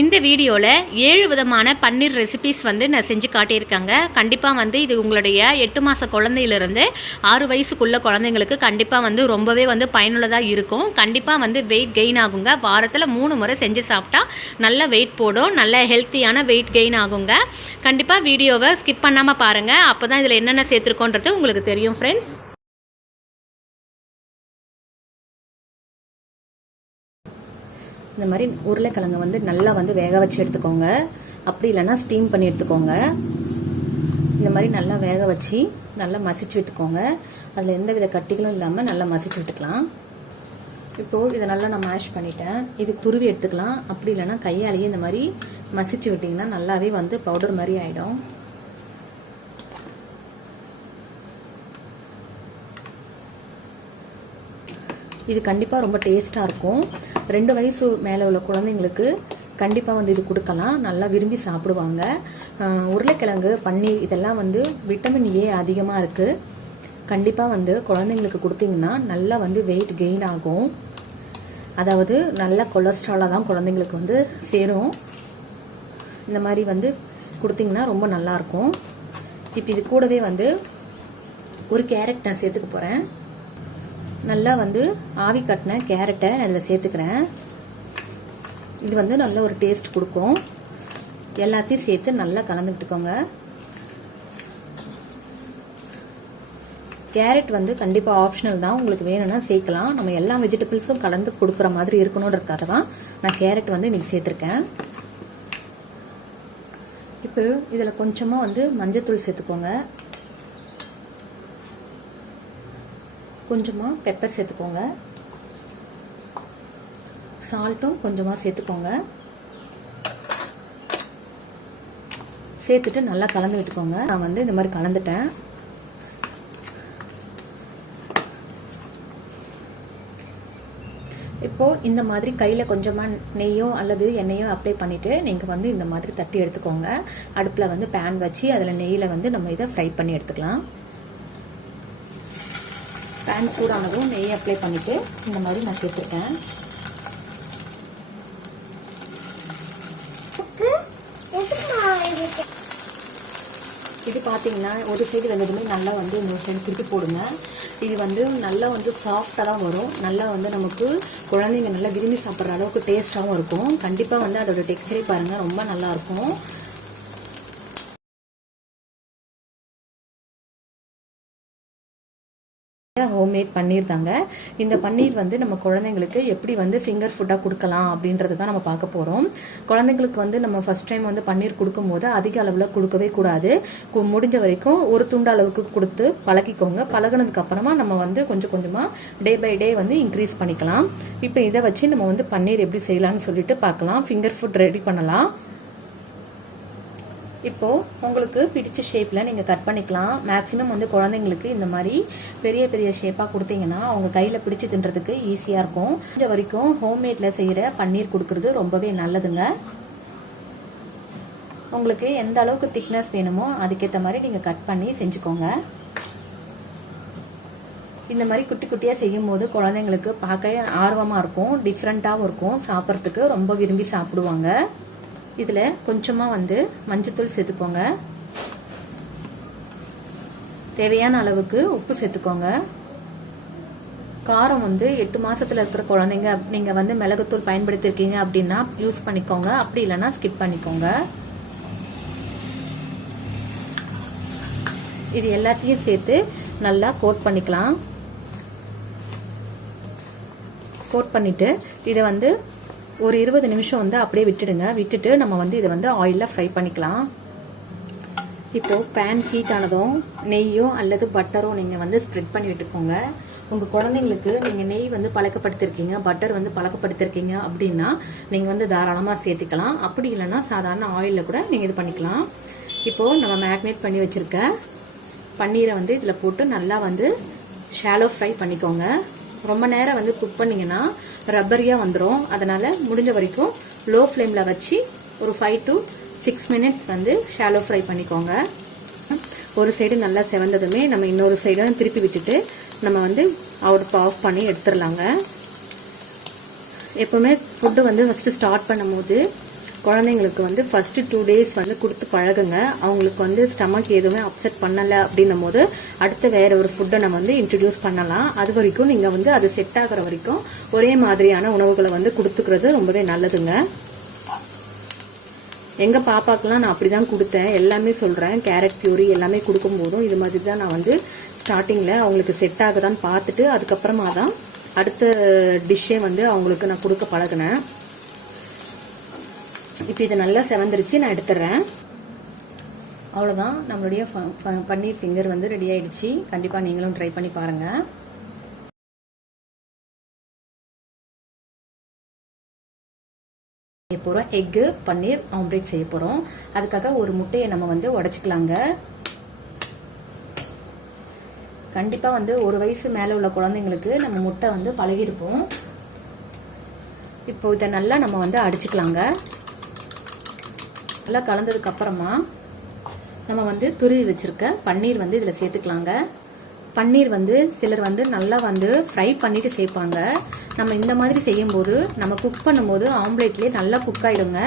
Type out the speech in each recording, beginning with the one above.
இந்த வீடியோவில் 7 விதமான பன்னீர் ரெசிபிஸ் வந்து நான் செஞ்சு காட்டியிருக்கேங்க. கண்டிப்பாக வந்து இது உங்களுடைய 8 மாத குழந்தையிலிருந்து 6 வயசுக்குள்ள குழந்தைங்களுக்கு கண்டிப்பாக வந்து ரொம்பவே வந்து பயனுள்ளதாக இருக்கும். கண்டிப்பாக வந்து வெயிட் கெயின் ஆகுங்க. வாரத்தில் 3 முறை செஞ்சு சாப்பிட்டா நல்ல வெயிட் போடும், நல்ல ஹெல்த்தியான வெயிட் கெயின் ஆகுங்க. கண்டிப்பாக வீடியோவை ஸ்கிப் பண்ணாமல் பாருங்கள். அப்போ தான் இதில் என்னென்ன சேர்த்துருக்கோன்றது உங்களுக்கு தெரியும் ஃப்ரெண்ட்ஸ். இந்த மாதிரி உருளைக்கிழங்கு வந்து நல்லா வந்து வேக வச்சு எடுத்துக்கோங்க. அப்படி இல்லைன்னா ஸ்டீம் பண்ணி எடுத்துக்கோங்க. இந்த மாதிரி நல்லா வேக வச்சு நல்லா மசிச்சு விட்டுக்கோங்க. அதில் எந்த வித கட்டிகளும் இல்லாமல் நல்லா மசிச்சு விட்டுக்கலாம். இப்போது இதை நல்லா நான் மேஷ் பண்ணிட்டேன். இது துருவி எடுத்துக்கலாம். அப்படி இல்லைன்னா கையாலேயே இந்த மாதிரி மசிச்சு விட்டிங்கன்னா நல்லாவே வந்து பவுடர் மாதிரி ஆகிடும். இது கண்டிப்பாக ரொம்ப டேஸ்ட்டாக இருக்கும். 2 வயசு மேலே உள்ள குழந்தைங்களுக்கு கண்டிப்பாக வந்து இது கொடுக்கலாம், நல்லா விரும்பி சாப்பிடுவாங்க. உருளைக்கிழங்கு, பன்னீர் இதெல்லாம் வந்து விட்டமின் ஏ அதிகமாக இருக்குது. கண்டிப்பாக வந்து குழந்தைங்களுக்கு கொடுத்தீங்கன்னா நல்லா வந்து வெயிட் கெயின் ஆகும். அதாவது நல்ல கொலஸ்ட்ராலாக தான் குழந்தைங்களுக்கு வந்து சேரும். இந்த மாதிரி வந்து கொடுத்தீங்கன்னா ரொம்ப நல்லாயிருக்கும். இப்போ இது கூடவே வந்து ஒரு கேரட் நான் சேர்த்துக்க போகிறேன். நல்லா வந்து ஆவி கட்டின கேரட்டை அதில் சேர்த்துக்கிறேன். இது வந்து நல்ல ஒரு டேஸ்ட் கொடுக்கும். எல்லாத்தையும் சேர்த்து நல்லா கலந்துக்கிட்டுக்கோங்க. கேரட் வந்து கண்டிப்பாக ஆப்ஷனல் தான், உங்களுக்கு வேணும்னா சேர்க்கலாம். நம்ம எல்லா வெஜிடபிள்ஸும் கலந்து கொடுக்குற மாதிரி இருக்கணுன்றதுக்காக தான் நான் கேரட் வந்து இன்னைக்கு சேர்த்துருக்கேன். இப்போ இதில் கொஞ்சமாக வந்து மஞ்சத்தூள் சேர்த்துக்கோங்க. கொஞ்சமாக பெப்பர் சேர்த்துக்கோங்க. சால்ட்டும் கொஞ்சமாக சேர்த்துக்கோங்க. சேர்த்துட்டு நல்லா கலந்து விட்டுக்கோங்க. நான் வந்து இந்த மாதிரி கலந்துட்டேன். இப்போ இந்த மாதிரி கையில் கொஞ்சமாக நெய்யோ அல்லது எண்ணெயோ அப்ளை பண்ணிட்டு நீங்கள் வந்து இந்த மாதிரி தட்டி எடுத்துக்கோங்க. அடுப்பில் வந்து பேன் வச்சு அதில் நெய்யில் வந்து நம்ம இதை ஃப்ரை பண்ணி எடுத்துக்கலாம். பேன் சூடானதும் நெய் அப்ளை பண்ணிட்டு இந்த மாதிரி நான் சேர்த்துருக்கேன். இது பார்த்தீங்கன்னா ஒரு சைடு வந்ததுமே நல்லா வந்து இன்னொரு சைடு திருப்பி போடுங்க. இது வந்து நல்லா வந்து சாஃப்டாக தான் வரும். நல்லா வந்து நமக்கு குழந்தைங்க நல்லா விரும்பி சாப்பிட்ற அளவுக்கு டேஸ்டாகவும் இருக்கும். கண்டிப்பாக வந்து அதோட டெக்ஸ்சரே பாருங்கள், ரொம்ப நல்லா இருக்கும். ஹோம்மேட் பன்னீர் தாங்க. இந்த பன்னீர் வந்து நம்ம குழந்தைங்களுக்கு எப்படி வந்து ஃபிங்கர் ஃபுட்டாக கொடுக்கலாம் அப்படின்றது தான் நம்ம பார்க்க போகிறோம். குழந்தைங்களுக்கு வந்து நம்ம ஃபர்ஸ்ட் டைம் வந்து பன்னீர் கொடுக்கும் போது அதிக அளவில் கொடுக்கவே கூடாது. முடிஞ்ச வரைக்கும் ஒரு துண்டு அளவுக்கு கொடுத்து பழகிக்கோங்க. பழகினதுக்கு அப்புறமா நம்ம வந்து கொஞ்சம் கொஞ்சமாக டே பை டே வந்து இன்க்ரீஸ் பண்ணிக்கலாம். இப்போ இதை வச்சு நம்ம வந்து பன்னீர் எப்படி செய்யலாம்னு சொல்லிட்டு பார்க்கலாம். ஃபிங்கர் ஃபுட் ரெடி பண்ணலாம். இப்போ உங்களுக்கு பிடிச்ச ஷேப்பில் நீங்கள் கட் பண்ணிக்கலாம். மேக்ஸிமம் வந்து குழந்தைங்களுக்கு இந்த மாதிரி பெரிய பெரிய ஷேப்பாக கொடுத்தீங்கன்னா அவங்க கையில் பிடிச்சி தின்றதுக்கு ஈஸியாக இருக்கும். இது வரைக்கும் ஹோம்மேடில் செய்கிற பன்னீர் கொடுக்கறது ரொம்பவே நல்லதுங்க. உங்களுக்கு எந்த அளவுக்கு திக்னஸ் வேணுமோ அதுக்கேற்ற மாதிரி நீங்கள் கட் பண்ணி செஞ்சுக்கோங்க. இந்த மாதிரி குட்டி குட்டியாக செய்யும் போது குழந்தைங்களுக்கு பார்க்க ஆர்வமாக இருக்கும், டிஃப்ரெண்ட்டாகவும் இருக்கும், சாப்பிட்றதுக்கு ரொம்ப விரும்பி சாப்பிடுவாங்க. இதில் கொஞ்சமாக வந்து மஞ்சத்தூள் சேர்த்துக்கோங்க. தேவையான அளவுக்கு உப்பு சேர்த்துக்கோங்க. காரம் வந்து 8 மாசத்துல இருக்கிற குழந்தைங்க நீங்கள் வந்து மிளகுத்தூள் பயன்படுத்திருக்கீங்க அப்படின்னா யூஸ் பண்ணிக்கோங்க. அப்படி இல்லைன்னா ஸ்கிப் பண்ணிக்கோங்க. இது எல்லாத்தையும் சேர்த்து நல்லா கோட் பண்ணிக்கலாம். கோட் பண்ணிட்டு இதை வந்து ஒரு 20 நிமிஷம் வந்து அப்படியே விட்டுடுங்க. விட்டுட்டு நம்ம வந்து இதை வந்து ஆயிலில் ஃப்ரை பண்ணிக்கலாம். இப்போது பேன் ஹீட் ஆனதும் நெய்யோ அல்லது பட்டரோ நீங்கள் வந்து ஸ்ப்ரெட் பண்ணி விட்டுக்கோங்க. உங்கள் குழந்தைங்களுக்கு நீங்கள் நெய் வந்து பழக்கப்படுத்திருக்கீங்க, பட்டர் வந்து பழக்கப்படுத்திருக்கீங்க அப்படின்னா நீங்கள் வந்து தாராளமாக சேர்த்துக்கலாம். அப்படி இல்லைன்னா சாதாரண ஆயிலில் கூட நீங்கள் இது பண்ணிக்கலாம். இப்போது நம்ம மேக்னேட் பண்ணி வச்சுருக்க பன்னீரை வந்து இதில் போட்டு நல்லா வந்து ஷாலோ ஃப்ரை பண்ணிக்கோங்க. ரொம்ப நேரம் வந்து குக் பண்ணிங்கன்னா ரப்பரியாக வந்துடும். அதனால் முடிஞ்ச வரைக்கும் லோ ஃப்ளேமில் வச்சு ஒரு 5 to 6 மினிட்ஸ் வந்து ஷாலோ ஃப்ரை பண்ணிக்கோங்க. ஒரு சைடு நல்லா செவந்ததுமே நம்ம இன்னொரு சைடும் திருப்பி விட்டுட்டு நம்ம வந்து அடுப்பு ஆஃப் பண்ணி எடுத்துடலாங்க. எப்போவுமே ஃபுட்டு வந்து ஃபஸ்ட்டு ஸ்டார்ட் பண்ணும்போது குழந்தைங்களுக்கு வந்து ஃபர்ஸ்ட் 2 days வந்து கொடுத்து பழகுங்க. அவங்களுக்கு வந்து ஸ்டமக் எதுவுமே அப்செட் பண்ணலை அப்படின்னும் போது அடுத்து வேற ஒரு ஃபுட்டை நம்ம வந்து இன்ட்ரடியூஸ் பண்ணலாம். அது வரைக்கும் நீங்க வந்து அது செட் ஆகிற வரைக்கும் ஒரே மாதிரியான உணவுகளை வந்து கொடுத்துக்கிறது ரொம்பவே நல்லதுங்க. எங்க பாப்பாக்கெல்லாம் நான் அப்படிதான் கொடுத்தேன். எல்லாமே சொல்றேன், கேரட் பியூரி எல்லாமே கொடுக்கும் போதும் இது மாதிரி தான் நான் வந்து ஸ்டார்டிங்ல அவங்களுக்கு செட் ஆகுதான்னு பார்த்துட்டு அதுக்கப்புறமா தான் அடுத்த டிஷ்ஷே வந்து அவங்களுக்கு நான் கொடுக்க பழகினேன். இப்போ இது நல்லா செவந்துருச்சு, நான் எடுத்துடுறேன். அவ்வளோதான், நம்மளுடைய பன்னீர் ஃபிங்கர் வந்து ரெடி ஆயிடுச்சு. கண்டிப்பா நீங்களும் ட்ரை பண்ணி பாருங்க. போறோம் எக் பன்னீர் ஆம்லேட் செய்ய போறோம். அதுக்காக ஒரு முட்டையை நம்ம வந்து உடைச்சுக்கலாங்க. கண்டிப்பா வந்து 1 வயசு மேல உள்ள குழந்தைங்களுக்கு நம்ம முட்டை வந்து பழகிருப்போம். இப்போ இதை நல்லா நம்ம வந்து அடிச்சுக்கலாங்க. நல்லா கலந்ததுக்கு அப்புறமா நம்ம வந்து துருவி வச்சிருக்க பன்னீர் வந்து இதுல சேர்த்துக்கலாங்க. பன்னீர் வந்து சிலர் வந்து நல்லா வந்து ஃப்ரை பண்ணிட்டு சேர்ப்பாங்க. நம்ம இந்த மாதிரி செய்யும் போது நம்ம குக் பண்ணும்போது ஆம்லேட்லயே நல்லா குக் ஆயிடுங்க.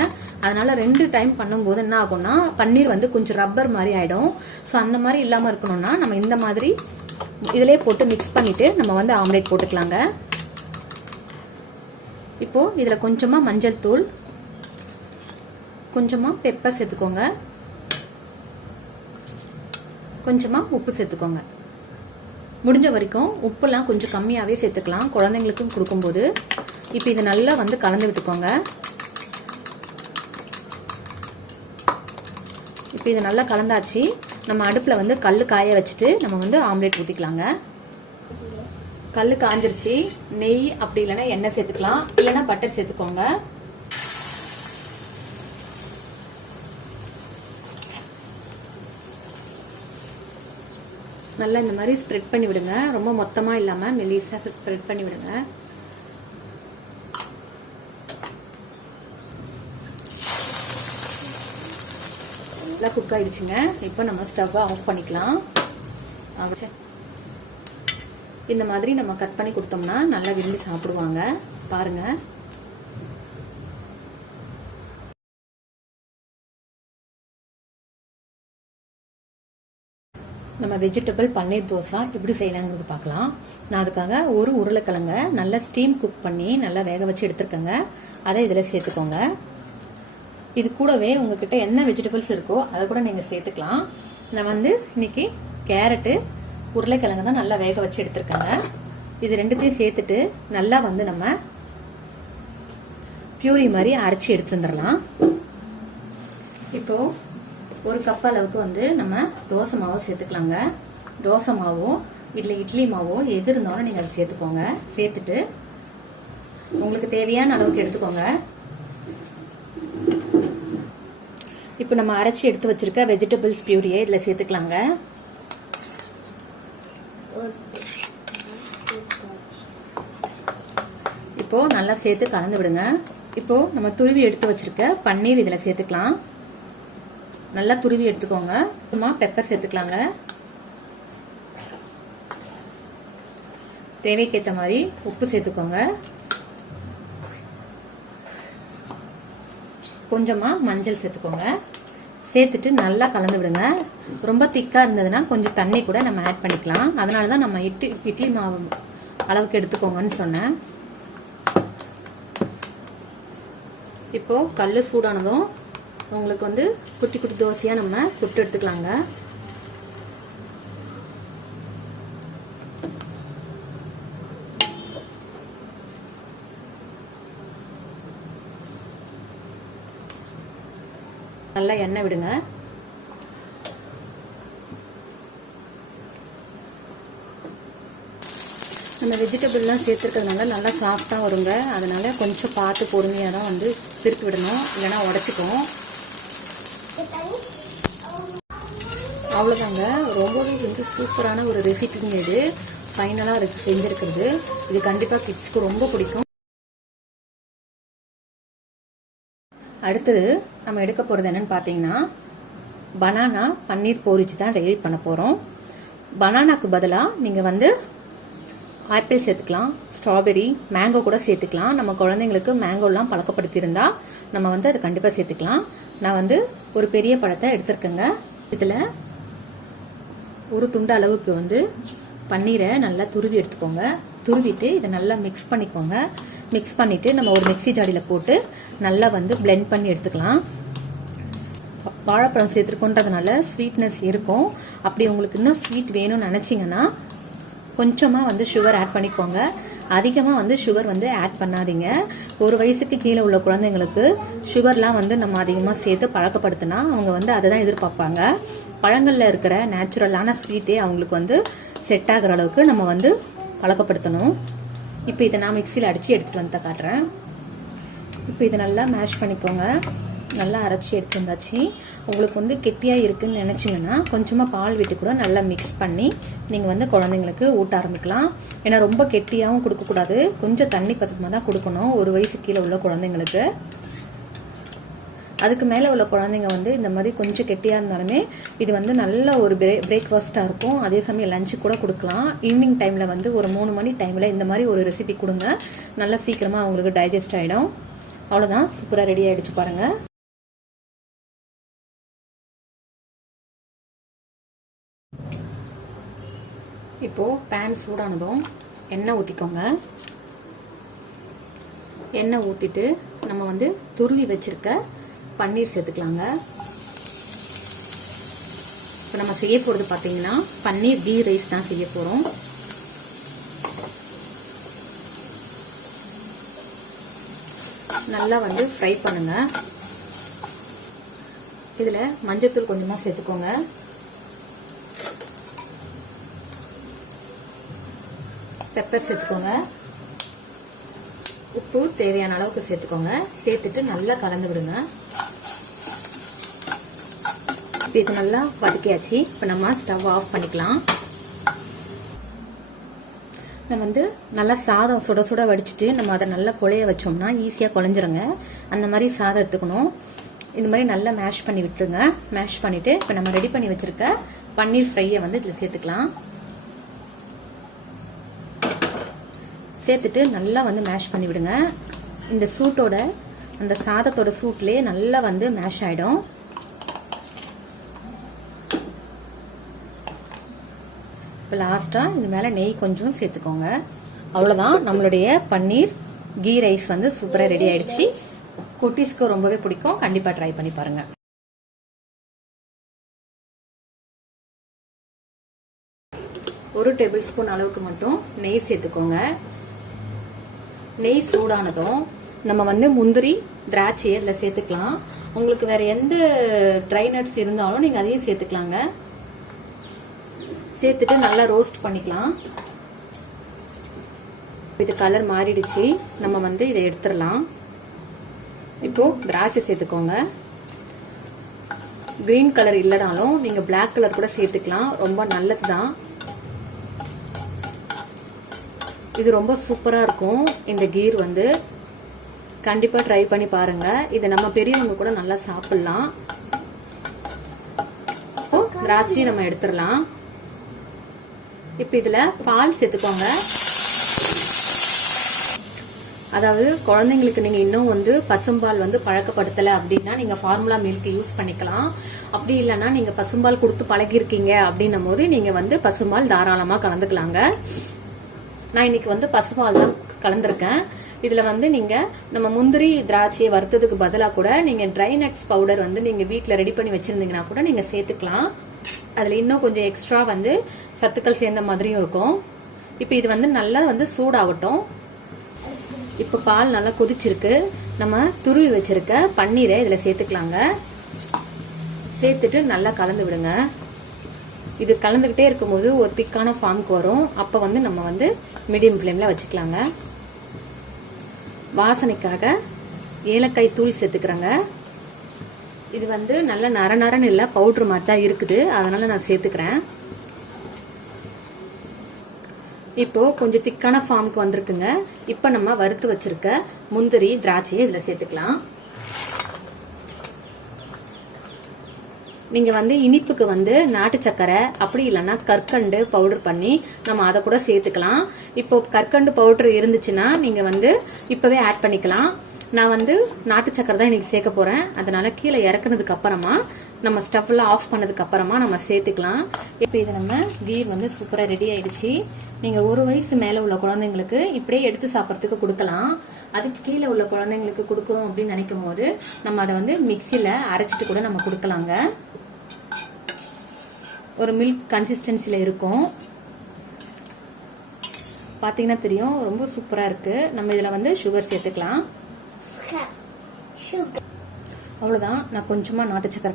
அதனால 2 டைம் பண்ணும்போது என்ன ஆகும்னா பன்னீர் வந்து கொஞ்சம் ரப்பர் மாதிரி ஆயிடும். ஸோ அந்த மாதிரி இல்லாம இருக்கணும்னா நம்ம இந்த மாதிரி இதுலயே போட்டு மிக்ஸ் பண்ணிட்டு நம்ம வந்து ஆம்லேட் போட்டுக்கலாங்க. இப்போ இதுல கொஞ்சமா மஞ்சள் தூள், கொஞ்சமா பெப்பர் சேர்த்துக்கோங்க, கொஞ்சமா உப்பு சேர்த்துக்கோங்க. முடிஞ்ச வரைக்கும் உப்புலாம் கொஞ்சம் கம்மியாவே சேர்த்துக்கலாம் குழந்தைங்களுக்கும் கொடுக்கும்போது. இப்போ இதை நல்லா வந்து கலந்து விட்டுக்கோங்க. இப்போ இதை நல்லா கலந்தாச்சு. நம்ம அடுப்புல வந்து கல்லு காய வச்சுட்டு நம்ம வந்து ஆம்லேட் ஊத்திக்கலாங்க. கல்லு காஞ்சிருச்சு. நெய் அப்படி இல்லைன்னா எண்ணெய் சேர்த்துக்கலாம், இல்லைன்னா பட்டர் சேர்த்துக்கோங்க. நல்லா இந்த மாதிரி ஸ்ப்ரெட் பண்ணி விடுங்க. ரொம்ப மொத்தமா இல்லாம மெலிசா ஸ்ப்ரெட் பண்ணி விடுங்க. நல்லா குக் ஆயிடுச்சுங்க. இப்போ நம்ம ஸ்டவ் ஆஃப் பண்ணிக்கலாம். இந்த மாதிரி நம்ம கட் பண்ணி கொடுத்தோம்னா நல்லா விரும்பி சாப்பிடுவாங்க. பாருங்க, நம்ம வெஜிடபிள் பன்னீர் தோசை எப்படி செய்யலாங்கிறது பார்க்கலாம். நான் அதுக்காக ஒரு உருளைக்கிழங்க நல்லா ஸ்டீம் குக் பண்ணி நல்லா வேக வச்சு எடுத்துருக்கேங்க. அதை இதில் சேர்த்துக்கோங்க. இது கூடவே உங்ககிட்ட என்ன வெஜிடபிள்ஸ் இருக்கோ அதை கூட நீங்க சேர்த்துக்கலாம். நான் வந்து இன்னைக்கு கேரட்டு உருளைக்கிழங்கு தான் நல்லா வேக வச்சு எடுத்திருக்கேங்க. இது ரெண்டுத்தையும் சேர்த்துட்டு நல்லா வந்து நம்ம பியூரி மாதிரி அரைச்சி எடுத்து வந்துடலாம். இப்போ 1 கப் அளவுக்கு வந்து நம்ம தோசை மாவு சேர்த்துக்கலாங்க. தோசை மாவோ இல்லை இட்லி மாவோ எது இருந்தாலும் நீங்க அதை சேர்த்துக்கோங்க. சேர்த்துட்டு உங்களுக்கு தேவையான அளவுக்கு எடுத்துக்கோங்க. இப்போ நம்ம அரைச்சி எடுத்து வச்சிருக்க வெஜிடபிள்ஸ் பியூரியை இதில் சேர்த்துக்கலாங்க. இப்போ நல்லா சேர்த்து கலந்து விடுங்க. இப்போ நம்ம துருவி எடுத்து வச்சிருக்க பன்னீர் இதில் சேர்த்துக்கலாம். நல்லா துருவி எடுத்துக்கோங்க. சும்மா பெப்பர் சேர்த்துக்கலாங்க. தேவைக்கேற்ற மாதிரி உப்பு சேர்த்துக்கோங்க. கொஞ்சமா மஞ்சள் சேர்த்துக்கோங்க. சேர்த்துட்டு நல்லா கலந்து விடுங்க. ரொம்ப திக்கா இருந்ததுன்னா கொஞ்சம் தண்ணி கூட நம்ம ஆட் பண்ணிக்கலாம். அதனாலதான் நம்ம இட்லி மாவு அளவுக்கு எடுத்துக்கோங்கன்னு சொன்னேன். இப்போ கல்லு சூடானதும் உங்களுக்கு வந்து குட்டி குட்டி தோசையா நம்ம சுட்டு எடுத்துக்கலாங்க. நல்லா எண்ணெய் விடுங்க. நம்ம வெஜிடபிள்லாம் சேர்த்துருக்கிறதுனால நல்லா சாஃப்டாக வருங்க. அதனால கொஞ்சம் பார்த்து பொறுமையாக தான் வந்து திருப்பி விடணும், இல்லைன்னா உடச்சிக்கும். அவ்வளோதாங்க, ரொம்பவே வந்து சூப்பரான ஒரு ரெசிபிங்க இது. ஃபைனலாக செஞ்சுருக்கிறது இது கண்டிப்பாக கிட்ஸ்க்கு ரொம்ப பிடிக்கும். அடுத்தது நம்ம எடுக்க போகிறது என்னன்னு பார்த்தீங்கன்னா பனானா பன்னீர் போரிச்சு தான் ரெடி பண்ண போகிறோம். பனானாக்கு பதிலாக நீங்கள் வந்து ஆப்பிள் சேர்த்துக்கலாம், ஸ்ட்ராபெரி, மேங்கோ கூட சேர்த்துக்கலாம். நம்ம குழந்தைங்களுக்கு மேங்கோலாம் பழக்கப்படுத்தியிருந்தா நம்ம வந்து அது கண்டிப்பாக சேர்த்துக்கலாம். நான் வந்து ஒரு பெரிய பழத்தை எடுத்துருக்கேங்க. இதில் ஒரு துண்டு அளவுக்கு வந்து பன்னீரை நல்லா துருவி எடுத்துக்கோங்க. துருவிட்டு இதை நல்லா மிக்ஸ் பண்ணிக்கோங்க. மிக்ஸ் பண்ணிட்டு நம்ம ஒரு மிக்ஸி ஜாடியில் போட்டு நல்லா வந்து பிளெண்ட் பண்ணி எடுத்துக்கலாம். வாழைப்பழம் சேர்த்துருக்கோன்றதுனால ஸ்வீட்னஸ் இருக்கும். அப்படி உங்களுக்கு இன்னும் ஸ்வீட் வேணும்னு நினச்சிங்கன்னா கொஞ்சமாக வந்து சுகர் ஆட் பண்ணிக்கோங்க. அதிகமாக வந்து சுகர் வந்து ஆட் பண்ணாதீங்க. 1 வயசுக்கு கீழே உள்ள குழந்தைங்களுக்கு சுகர்லாம் வந்து நம்ம அதிகமாக சேர்த்து பழக்கப்படுத்தினா அவங்க வந்து அதை தான் எதிர்பார்ப்பாங்க. பழங்களில் இருக்கிற நேச்சுரலான ஸ்வீட்டே அவங்களுக்கு வந்து செட் ஆகிற அளவுக்கு நம்ம வந்து பழக்கப்படுத்தணும். இப்போ இதை நான் மிக்சியில் அடித்து எடுத்துகிட்டு வந்து காட்டுறேன். இப்போ இதை நல்லா மேஷ் பண்ணிக்கோங்க. நல்லா அரைச்சி எடுத்து வந்தாச்சு. உங்களுக்கு வந்து கெட்டியாக இருக்குன்னு நினச்சிங்கன்னா கொஞ்சமாக பால் விட்டு கூட நல்லா மிக்ஸ் பண்ணி நீங்கள் வந்து குழந்தைங்களுக்கு ஊட்ட ஆரம்பிக்கலாம். ஏன்னா ரொம்ப கெட்டியாகவும் கொடுக்கக்கூடாது, கொஞ்சம் தண்ணி பத்தமாக தான் கொடுக்கணும் 1 வயசு கீழே உள்ள குழந்தைங்களுக்கு. அதுக்கு மேலே உள்ள குழந்தைங்க வந்து இந்த மாதிரி கொஞ்சம் கெட்டியாக இருந்தாலுமே இது வந்து நல்ல ஒரு பிரேக்ஃபாஸ்ட்டாக இருக்கும். அதே சமயம் லஞ்சு கூட கொடுக்கலாம். ஈவினிங் டைமில் வந்து ஒரு 3 மணி டைமில் இந்த மாதிரி ஒரு ரெசிபி கொடுங்க. நல்லா சீக்கிரமாக அவங்களுக்கு டைஜஸ்ட் ஆகிடும். அவ்வளோதான், சூப்பராக ரெடி ஆகிடுச்சு பாருங்கள். இப்போ பேன் சூடானதும் எண்ணெய் ஊற்றிக்கோங்க. எண்ணெய் ஊற்றிட்டு நம்ம வந்து துருவி வச்சிருக்க பன்னீர் சேர்த்துக்கலாங்க. இப்போ நம்ம செய்ய போகிறது பார்த்தீங்கன்னா பன்னீர் கீ ரைஸ் தான் செய்ய போகிறோம். நல்லா வந்து ஃப்ரை பண்ணுங்க. இதில் மஞ்சத்தூள் கொஞ்சமாக சேர்த்துக்கோங்க. பெப்பர் சேர்த்துக்கோங்க. உப்பு தேவையான அளவுக்கு சேர்த்துக்கோங்க. சேர்த்துட்டு நல்லா கலந்து விடுங்க. இது நல்லா வதக்கியாச்சு. இப்போ நம்ம ஸ்டவ் ஆஃப் பண்ணிக்கலாம். நம்ம வந்து நல்லா சாதம் சுட சுட வடிச்சிட்டு நம்ம அதை நல்லா குழைய வச்சோம்னா ஈஸியாக குழஞ்சிருங்க. அந்த மாதிரி சாதம் எடுத்துக்கணும். இந்த மாதிரி நல்லா மேஷ் பண்ணி விட்டுருங்க. மேஷ் பண்ணிட்டு இப்போ நம்ம ரெடி பண்ணி வச்சிருக்க பன்னீர் ஃப்ரையை வந்து இதில் சேர்த்துக்கலாம். சேர்த்துட்டு நல்லா வந்து மேஷ் பண்ணி விடுங்க. இந்த சூட்டோட அந்த சாதத்தோட சூட்லேயே நல்லா வந்து மேஷ் ஆகிடும். இப்போ லாஸ்ட்டாக இது மேலே நெய் கொஞ்சம் சேர்த்துக்கோங்க. அவ்வளோதான், நம்மளுடைய பன்னீர் கீ ரைஸ் வந்து சூப்பராக ரெடி ஆயிடுச்சு. குட்டீஸ்க்கு ரொம்பவே பிடிக்கும். கண்டிப்பாக ட்ரை பண்ணி பாருங்க. ஒரு டேபிள் ஸ்பூன் அளவுக்கு மட்டும் நெய் சேர்த்துக்கோங்க. நெய் சூடானதும் நம்ம வந்து முந்திரி, திராட்சை இதில் சேர்த்துக்கலாம். உங்களுக்கு வேற எந்த ட்ரை நட்ஸ் இருந்தாலும் நீங்கள் அதையும் சேர்த்துக்கலாங்க. சேர்த்துட்டு நல்லா ரோஸ்ட் பண்ணிக்கலாம். இது கலர் மாறிடுச்சு. நம்ம வந்து இதை எடுத்துடலாம். இப்போ திராட்சை சேர்த்துக்கோங்க. கிரீன் கலர் இல்லைனாலும் நீங்கள் பிளாக் கலர் கூட சேர்த்துக்கலாம். ரொம்ப நல்லது தான். இது ரொம்ப சூப்பராக இருக்கும். இந்த கீர் வந்து கண்டிப்பாக ட்ரை பண்ணி பாருங்க. இதை நம்ம பெரியவங்க கூட நல்லா சாப்பிடலாம். இப்போ திராட்சை நம்ம எடுத்துடலாம். இப்போ இதில் பால் சேர்த்துக்கோங்க. அதாவது குழந்தைங்களுக்கு நீங்கள் இன்னும் வந்து பசும்பால் வந்து பழக்கப்படுத்தலை அப்படின்னா நீங்கள் ஃபார்முலா மில்க் யூஸ் பண்ணிக்கலாம். அப்படி இல்லைன்னா நீங்கள் பசும்பால் கொடுத்து பழகிருக்கீங்க அப்படின்னும் போது நீங்கள் வந்து பசும்பால் தாராளமாக கலந்துக்கலாங்க. நான் இன்னைக்கு வந்து பசுபால் தான் கலந்துருக்கேன். இதுல வந்து நீங்க நம்ம முந்திரி திராட்சையை வறுத்ததுக்கு பதிலாக கூட நீங்க ட்ரை நட்ஸ் பவுடர் வந்து நீங்க வீட்டில் ரெடி பண்ணி வச்சிருந்தீங்கன்னா கூட நீங்க சேர்த்துக்கலாம். அதுல இன்னும் கொஞ்சம் எக்ஸ்ட்ரா வந்து சத்துக்கள் சேர்ந்த மாதிரியும் இருக்கும். இப்போ இது வந்து நல்லா வந்து சூடாகட்டும். இப்போ பால் நல்லா கொதிச்சிருக்கு. நம்ம துருவி வச்சிருக்க பன்னீரை இதுல சேர்த்துக்கலாங்க. சேர்த்துட்டு நல்லா கலந்து விடுங்க. இது கலந்துக்கிட்டே இருக்கும்போது ஒரு திக்கான ஃபார்முக்கு வரும். அப்போ வந்து நம்ம வந்து மீடியம் ஃப்ளேமில் வச்சுக்கலாங்க. வாசனைக்காக ஏலக்காய் தூள் சேர்த்துக்கிறேங்க. இது வந்து நல்ல நரன்னு இல்லை, பவுட்ரு மாதிரி தான் இருக்குது. அதனால நான் சேர்த்துக்கிறேன். இப்போ கொஞ்சம் திக்கான ஃபார்முக்கு வந்திருக்குங்க. இப்போ நம்ம வறுத்து வச்சிருக்க முந்திரி, திராட்சையை இதில் சேர்த்துக்கலாம். நீங்கள் வந்து இனிப்புக்கு வந்து நாட்டு சக்கரை அப்படி இல்லைன்னா கற்கண்டு பவுடர் பண்ணி நம்ம அதை கூட சேர்த்துக்கலாம். இப்போ கற்கண்டு பவுடர் இருந்துச்சுன்னா நீங்கள் வந்து இப்போவே ஆட் பண்ணிக்கலாம். நான் வந்து நாட்டு சக்கரை தான் இன்னைக்கு சேர்க்க போகிறேன். அதனால கீழே இறக்குனதுக்கு அப்புறமா நம்ம ஸ்டவ்லாம் ஆஃப் பண்ணதுக்கு அப்புறமா நம்ம சேர்த்துக்கலாம். இப்போ இது நம்ம கீர் வந்து சூப்பராக ரெடி ஆயிடுச்சு. நீங்கள் 1 வயசு மேலே உள்ள குழந்தைங்களுக்கு இப்படியே எடுத்து சாப்பிட்றதுக்கு கொடுக்கலாம். அதுக்கு கீழே உள்ள குழந்தைங்களுக்கு கொடுக்குறோம் அப்படின்னு நினைக்கும் போது நம்ம அதை வந்து மிக்சியில் அரைச்சிட்டு கூட நம்ம கொடுக்கலாங்க. ஒரு மில்க் கன்சிஸ்டன்சியில் இருக்கும். பார்த்தீங்கன்னா தெரியும், ரொம்ப சூப்பராக இருக்குது. நம்ம இதில் வந்து சுகர் சேர்த்துக்கலாம். அவ்வளோதான். நான் கொஞ்சமாக நாட்டு சக்கரை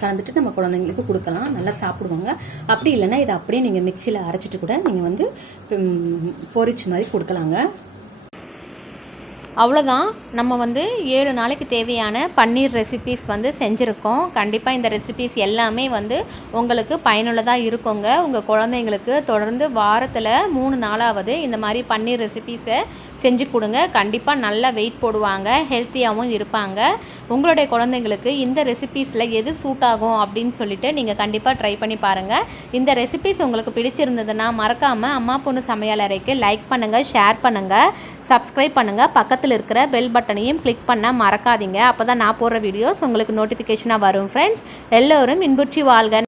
கலந்துட்டு நம்ம குழந்தைங்களுக்கு கொடுக்கலாம். நல்லா சாப்பிடுவாங்க. அப்படி இல்லைன்னா இதை அப்படியே நீங்கள் மிக்சியில் அரைச்சிட்டு கூட நீங்கள் வந்து பொரிச்சு மாதிரி கொடுக்கலாங்க. அவ்வளோதான். நம்ம வந்து 7 நாளைக்கு தேவையான பன்னீர் ரெசிபீஸ் வந்து செஞ்சுருக்கோம். கண்டிப்பாக இந்த ரெசிபீஸ் எல்லாமே வந்து உங்களுக்கு பயனுள்ளதாக இருக்குங்க. உங்கள் குழந்தைங்களுக்கு தொடர்ந்து வாரத்தில் 3 நாளாவது இந்த மாதிரி பன்னீர் ரெசிபீஸை செஞ்சு கொடுங்க. கண்டிப்பாக நல்லா வெயிட் போடுவாங்க, ஹெல்த்தியாகவும் இருப்பாங்க. உங்களுடைய குழந்தைங்களுக்கு இந்த ரெசிபீஸில் எது சூட் ஆகும் அப்படின்னு சொல்லிட்டு நீங்கள் கண்டிப்பாக ட்ரை பண்ணி பாருங்கள். இந்த ரெசிபீஸ் உங்களுக்கு பிடிச்சிருந்ததுன்னா மறக்காமல் அம்மா பொண்ணு சமையலறைக்கு லைக் பண்ணுங்கள், ஷேர் பண்ணுங்கள், சப்ஸ்கிரைப் பண்ணுங்கள். பக்கத்தில் இருக்கிற பெல் பட்டனையும் கிளிக் பண்ண மறக்காதீங்க. அப்போ தான் நான் போடுற வீடியோஸ் உங்களுக்கு நோட்டிஃபிகேஷனாக வரும். ஃப்ரெண்ட்ஸ், எல்லோரும் இன்புற்றி வாழ்க.